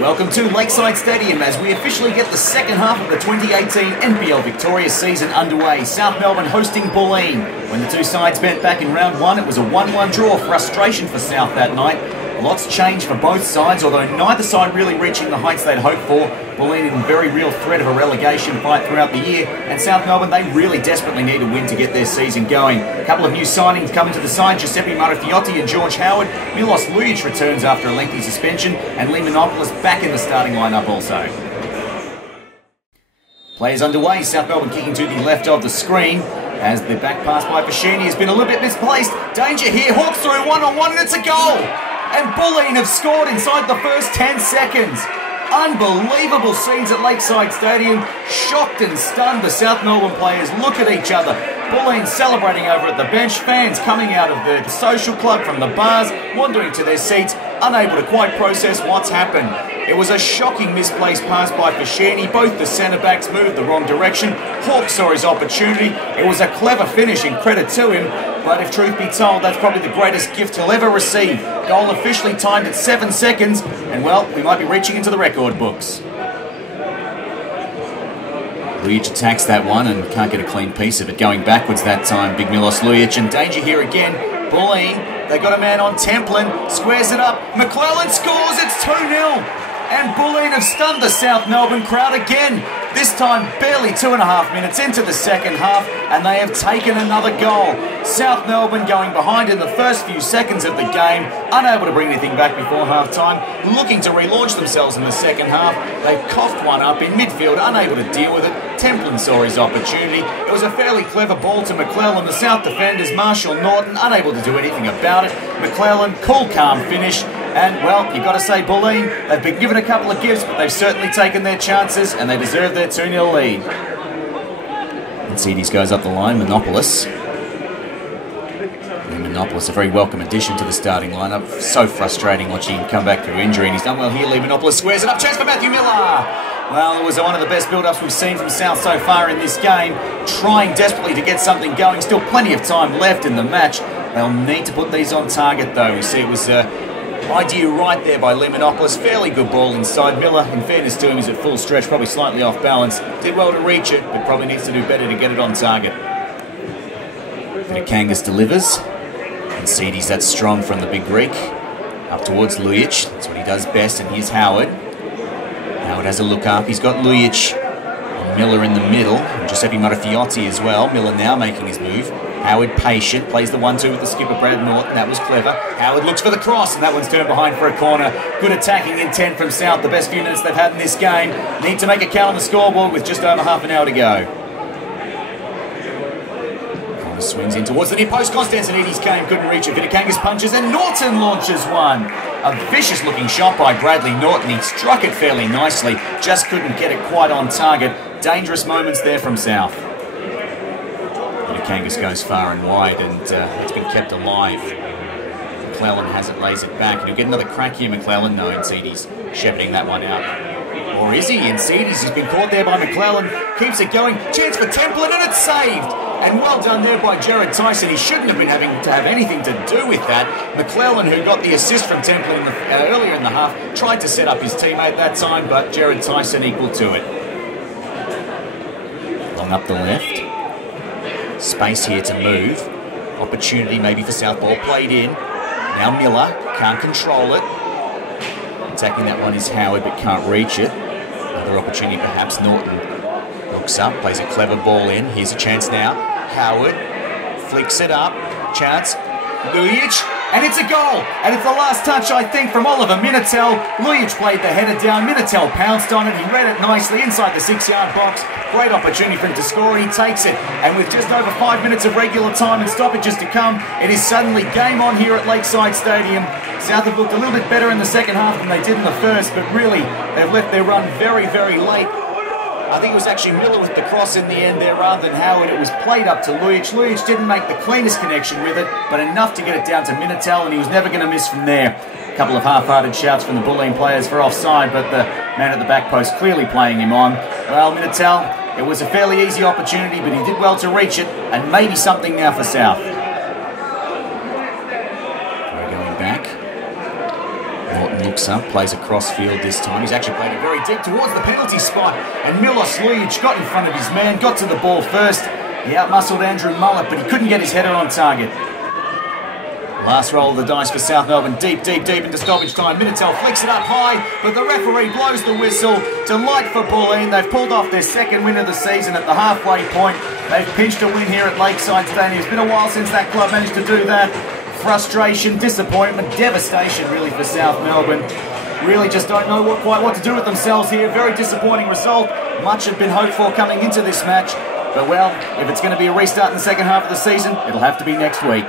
Welcome to Lakeside Stadium as we officially get the second half of the 2018 NPL Victoria season underway. South Melbourne hosting Bulleen. When the two sides met back in round one, it was a 1-1 draw. Frustration for South that night. Lots changed for both sides, although neither side really reaching the heights they'd hoped for. Bulleen in very real threat of a relegation fight throughout the year, and South Melbourne, they really desperately need a win to get their season going. A couple of new signings coming to the side, Giuseppe Marafiotti and George Howard. Milos Lujic returns after a lengthy suspension, and Lemonopoulos back in the starting lineup also. Players underway, South Melbourne kicking to the left of the screen, as the back pass by Fashini has been a little bit misplaced. Danger here, Hawks through one-on-one, and it's a goal! And Bulleen have scored inside the first 10 seconds. Unbelievable scenes at Lakeside Stadium. Shocked and stunned, the South Melbourne players look at each other. Bulleen celebrating over at the bench. Fans coming out of the social club from the bars, wandering to their seats, unable to quite process what's happened. It was a shocking misplaced pass by Fashini. Both the centre-backs moved the wrong direction. Hawke saw his opportunity. It was a clever finish and credit to him. But if truth be told, that's probably the greatest gift he'll ever receive. Goal officially timed at 7 seconds. And well, we might be reaching into the record books. Lujic attacks that one and can't get a clean piece of it. Going backwards that time, big Milos Lujic, and danger here again. Bulleen, they got a man on Templin, squares it up. McClellan scores, it's 2-0. And Bulleen have stunned the South Melbourne crowd again. This time barely 2.5 minutes into the second half, and they have taken another goal. South Melbourne going behind in the first few seconds of the game, unable to bring anything back before half-time, looking to relaunch themselves in the second half. They've coughed one up in midfield, unable to deal with it. Templin saw his opportunity. It was a fairly clever ball to McClellan. The South defenders, Marshall Norton, unable to do anything about it. McClellan, cool, calm finish. And, well, you've got to say Bulleen, they've been given a couple of gifts, but they've certainly taken their chances, and they deserve their 2-0 lead. And Cedes goes up the line, Lemonopoulos. Lemonopoulos, a very welcome addition to the starting lineup. So frustrating watching him come back through injury, and he's done well here. Lemonopoulos squares it up, chance for Matthew Miller. Well, it was one of the best build-ups we've seen from South so far in this game. Trying desperately to get something going, still plenty of time left in the match. They'll need to put these on target, though. We see it was idea right there by Lemonopoulos. Fairly good ball inside. Miller, in fairness to him, is at full stretch, probably slightly off balance. Did well to reach it, but probably needs to do better to get it on target. Kangas delivers. And Cedes, that's strong from the big Greek. Up towards Lujic. That's what he does best. And here's Howard. Howard has a look up. He's got Lujic and Miller in the middle. And Giuseppe Marafiotti as well. Miller now making his move. Howard patient, plays the 1-2 with the skipper Brad Norton. That was clever. Howard looks for the cross, and that one's turned behind for a corner. Good attacking intent from South, the best few minutes they've had in this game. Need to make a count on the scoreboard with just over half an hour to go. Corner swings in towards the near post. Constantinides came, couldn't reach it. Kangas punches, and Norton launches one. A vicious looking shot by Bradley Norton. He struck it fairly nicely, just couldn't get it quite on target. Dangerous moments there from South. Kangas goes far and wide, and it's been kept alive. McClellan has it, lays it back, and he'll get another crack here, McClellan. No, and Cedes shepherding that one out. Or is he? And Cedes has been caught there by McClellan, keeps it going, chance for Templin, and it's saved! And well done there by Jared Tyson. He shouldn't have been having to have anything to do with that. McClellan, who got the assist from Templin earlier in the half, tried to set up his teammate that time, but Jared Tyson equal to it. Long up the left. Space here to move. Opportunity maybe for South, ball played in. Now Miller can't control it. Attacking that one is Howard, but can't reach it. Another opportunity perhaps. Norton looks up, plays a clever ball in. Here's a chance now. Howard flicks it up. Chance. Lujic, and it's a goal. And it's the last touch, I think, from Oliver Minatel. Lujic played the header down. Minatel pounced on it. He read it nicely inside the 6-yard box. Great opportunity for him to score, and he takes it. And with just over 5 minutes of regular time and stoppages to come, it is suddenly game on here at Lakeside Stadium. South have looked a little bit better in the second half than they did in the first, but really, they've left their run very, very late. I think it was actually Miller with the cross in the end there rather than Howard. It was played up to Lujic. Lujic didn't make the cleanest connection with it, but enough to get it down to Minatel, and he was never going to miss from there. A couple of half-hearted shouts from the Bulleen players for offside, but the man at the back post clearly playing him on. Well, Minatel, it was a fairly easy opportunity, but he did well to reach it, and maybe something now for South. Going back. Norton looks up, plays across field this time. He's actually played it very deep towards the penalty spot, and Miller Sleege got in front of his man, got to the ball first. He outmuscled Andrew Mullett, but he couldn't get his header on target. Last roll of the dice for South Melbourne, deep into stoppage time. Minitel flicks it up high, but the referee blows the whistle. Delight for Bulleen. They've pulled off their second win of the season at the halfway point. They've pinched a win here at Lakeside Stadium. It's been a while since that club managed to do that. Frustration, disappointment, devastation really for South Melbourne. Really just don't know quite what to do with themselves here. Very disappointing result. Much had been hoped for coming into this match. But well, if it's going to be a restart in the second half of the season, it'll have to be next week.